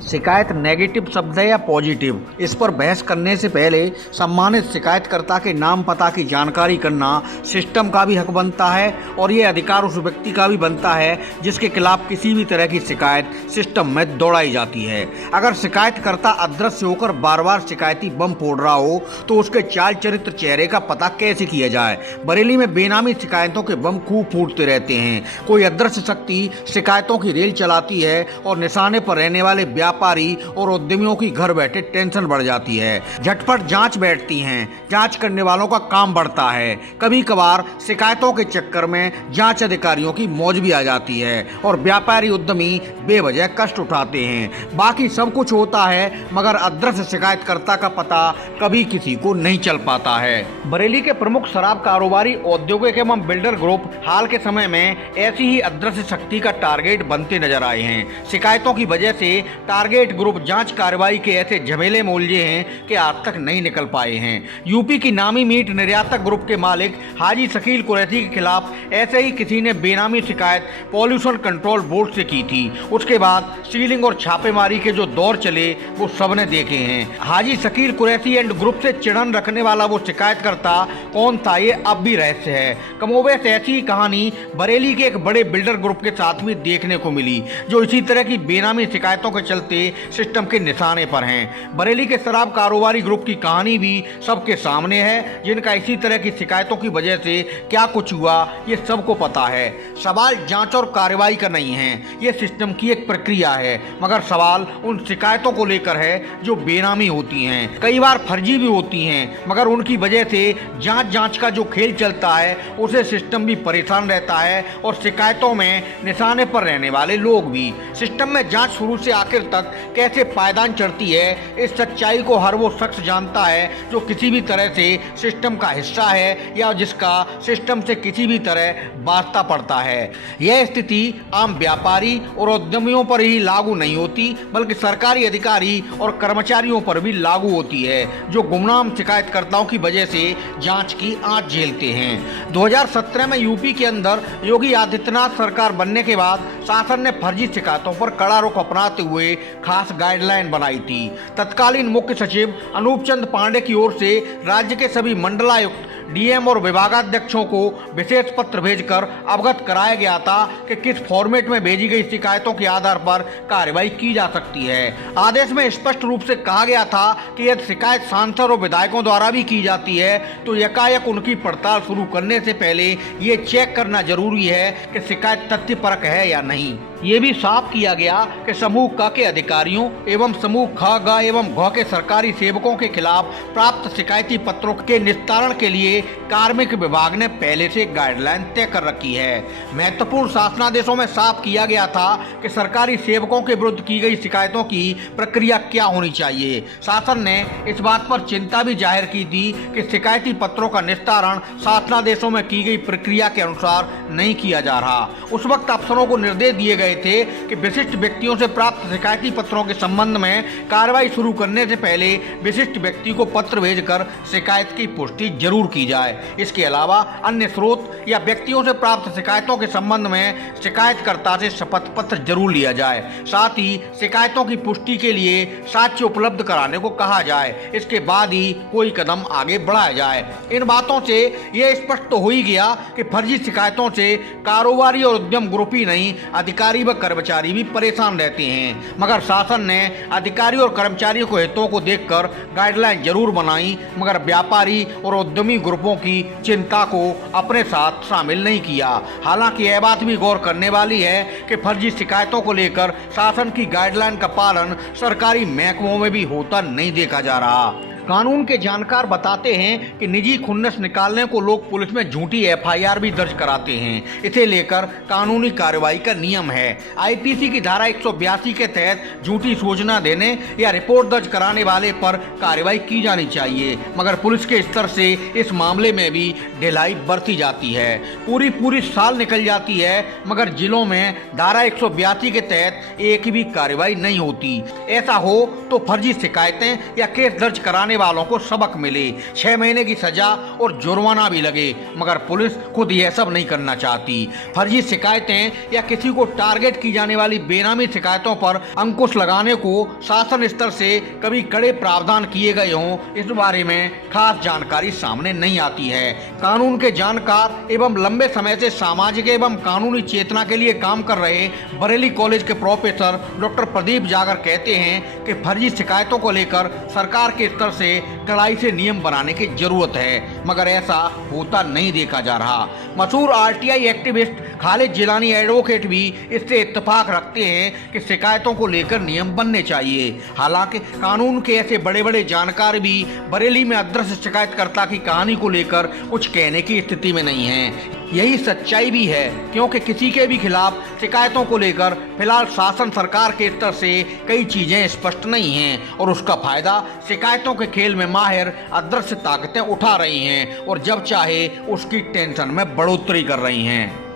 शिकायत नेगेटिव शब्द है या पॉजिटिव, इस पर बहस करने से पहले सम्मानित शिकायतकर्ता के नाम पता की जानकारी करना सिस्टम का भी हक बनता है और ये अधिकार उस व्यक्ति का भी बनता है जिसके खिलाफ किसी भी तरह की शिकायत सिस्टम में दौड़ाई जाती है। अगर शिकायतकर्ता अदृश्य होकर बार बार शिकायती बम फोड़ रहा हो तो उसके चाल चरित्र चेहरे का पता कैसे किया जाए। बरेली में बेनामी शिकायतों के बम खूब फूटते रहते हैं। कोई अदृश्य शक्ति शिकायतों की रेल चलाती है और निशाने पर रहने वाले व्यापारी और उद्यमियों की घर बैठे टेंशन बढ़ जाती है। झटपट जांच बैठती हैं, जांच करने वालों का काम बढ़ता है। कभी कभार शिकायतों के चक्कर में जांच अधिकारियों की मौज भी आ जाती है और व्यापारी उद्यमी बेवजह कष्ट उठाते हैं। बाकी सब कुछ होता है मगर अदृश्य शिकायतकर्ता का पता कभी किसी को नहीं चल पाता है। बरेली के प्रमुख शराब कारोबारी औद्योगिक एवं बिल्डर ग्रुप हाल के समय में ऐसी ही अदृश्य शक्ति का टारगेट बनते नजर आए हैं। शिकायतों की वजह से टारगेट ग्रुप जांच कार्रवाई के ऐसे झमेले में उलझे हैं कि आज तक नहीं निकल पाए हैं। यूपी की नामी मीट निर्यातक ग्रुप के मालिक हाजी शकील कुरैशी के खिलाफ ऐसे ही किसी ने बेनामी शिकायत पॉल्यूशन कंट्रोल बोर्ड से की थी। उसके बाद सीलिंग और छापेमारी के जो दौर चले वो सबने देखे हैं। हाजी शकील कुरैशी एंड ग्रुप से चिड़न रखने वाला वो शिकायतकर्ता कौन था ये अब भी रहस्य है। कमोबेश ऐसी ही कहानी बरेली के एक बड़े बिल्डर ग्रुप के साथ भी देखने को मिली जो इसी तरह की बेनामी शिकायतों के चलते सिस्टम के निशाने पर हैं। बरेली के शराब कारोबारी ग्रुप की कहानी भी सबके सामने है, जिनका इसी तरह की शिकायतों की वजह से क्या कुछ हुआ ये सबको पता है। सवाल जांच और कार्रवाई का नहीं है, ये सिस्टम की एक प्रक्रिया है, मगर सवाल उन शिकायतों को लेकर है जो बेनामी होती हैं, कई बार फर्जी भी होती हैं, मगर उनकी वजह से जांच का जो खेल चलता है उसे सिस्टम भी परेशान रहता है और शिकायतों में निशाने पर रहने वाले लोग भी। सिस्टम में जांच शुरू से आखिर तक कैसे पायदान चढ़ती है इस सच्चाई को हर वो शख्स जानता है जो किसी भी तरह से सिस्टम का हिस्सा है या जिसका सिस्टम से किसी भी तरह वास्ता पड़ता है। यह स्थिति आम व्यापारी और उद्यमियों पर ही लागू नहीं होती बल्कि सरकारी अधिकारी और कर्मचारियों पर भी लागू होती है जो गुमनाम शिकायतकर्ताओं की वजह से जांच की आंच झेलते हैं। 2017 में यूपी के अंदर योगी आदित्यनाथ सरकार बनने के बाद शासन ने फर्जी शिकायतों पर कड़ा रुख अपनाते हुए खास गाइडलाइन बनाई थी। तत्कालीन मुख्य सचिव अनूप चंद पांडे की ओर से राज्य के सभी मंडलायुक्त, डीएम और विभागाध्यक्षों को विशेष पत्र भेजकर अवगत कराया गया था कि किस फॉर्मेट में भेजी गई शिकायतों के आधार पर कार्रवाई की जा सकती है। आदेश में स्पष्ट रूप से कहा गया था कि यदि शिकायत सांसद और विधायकों द्वारा भी की जाती है तो एकाएक उनकी पड़ताल शुरू करने से पहले ये चेक करना जरूरी है कि शिकायत तथ्यपरक है या नहीं। ये भी साफ किया गया कि समूह क के अधिकारियों एवं समूह ख, ग एवं घ के सरकारी सेवकों के खिलाफ प्राप्त शिकायती पत्रों के निस्तारण के लिए कार्मिक विभाग ने पहले से गाइडलाइन तय कर रखी है। महत्वपूर्ण शासनादेशों में साफ किया गया था कि सरकारी सेवकों के विरुद्ध की गई शिकायतों की प्रक्रिया क्या होनी चाहिए। शासन ने इस बात पर चिंता भी जाहिर की थी कि शिकायती पत्रों का निस्तारण शासनादेशों में की गई प्रक्रिया के अनुसार नहीं किया जा रहा। उस वक्त अफसरों को निर्देश दिए गए थे कि विशिष्ट व्यक्तियों से प्राप्त शिकायती पत्रों के संबंध में कार्रवाई शुरू करने से पहले विशिष्ट व्यक्ति को पत्र भेजकर शिकायत की पुष्टि जरूर की जाए। इसके अलावा अन्य स्रोत या व्यक्तियों से प्राप्त शिकायतों के संबंध में शिकायतकर्ता से शपथ पत्र जरूर लिया जाए। साथ ही शिकायतों की पुष्टि के लिए साक्ष्य उपलब्ध कराने को कहा जाए। इसके बाद ही कोई कदम आगे बढ़ाया जाए। इन बातों से यह स्पष्ट तो हो ही गया कि फर्जी शिकायतों से कारोबारी और उद्यम ग्रुप ही नहीं, अधिकारी व कर्मचारी भी परेशान रहते हैं। मगर शासन ने अधिकारी और कर्मचारियों के हितों को देखकर गाइडलाइन जरूर बनाई, मगर व्यापारी और उद्यमी ग्रुपों की चिंता को अपने साथ शामिल नहीं किया। हालांकि यह बात भी गौर करने वाली है कि फर्जी शिकायतों को लेकर शासन की गाइडलाइन का पालन सरकारी महकमों में भी होता नहीं देखा जा रहा। कानून के जानकार बताते हैं कि निजी खुन्नस निकालने को लोग पुलिस में झूठी एफआईआर भी दर्ज कराते हैं। इसे लेकर कानूनी कार्रवाई का नियम है। आईपीसी की धारा 182 के तहत झूठी सूचना देने या रिपोर्ट दर्ज कराने वाले पर कार्रवाई की जानी चाहिए, मगर पुलिस के स्तर से इस मामले में भी ढिलाई बरती जाती है। पूरी साल निकल जाती है मगर जिलों में धारा 182 के तहत एक भी कार्रवाई नहीं होती। ऐसा हो तो फर्जी शिकायतें या केस दर्ज कराने वालों को सबक मिले, 6 महीने की सजा और जुर्माना भी लगे, मगर पुलिस खुद यह सब नहीं करना चाहती। फर्जी शिकायतें या किसी को टारगेट की जाने वाली बेनामी शिकायतों पर अंकुश लगाने को शासन स्तर से कभी कड़े प्रावधान किए गए हों, इस बारे में खास जानकारी सामने नहीं आती है। कानून के जानकार एवं लंबे समय से सामाजिक एवं कानूनी चेतना के लिए काम कर रहे बरेली कॉलेज के प्रोफेसर डॉक्टर प्रदीप जागर कहते हैं कि फर्जी शिकायतों को लेकर सरकार के स्तर से कड़ाई से नियम बनाने की जरूरत है, मगर ऐसा होता नहीं देखा जा रहा। मशहूर RTI activist Khalid Jilani advocate भी इससे इत्तेफाक रखते हैं कि शिकायतों को लेकर नियम बनने चाहिए। हालांकि कानून के ऐसे बड़े बड़े जानकार भी बरेली में अदृश्य शिकायतकर्ता की कहानी को लेकर कुछ कहने की स्थिति में नहीं हैं। यही सच्चाई भी है, क्योंकि किसी के भी खिलाफ शिकायतों को लेकर फिलहाल शासन सरकार के स्तर से कई चीजें स्पष्ट नहीं हैं और उसका फायदा शिकायतों के खेल में माहिर अदृश्य ताकतें उठा रही हैं और जब चाहे उसकी टेंशन में बढ़ोतरी कर रही हैं।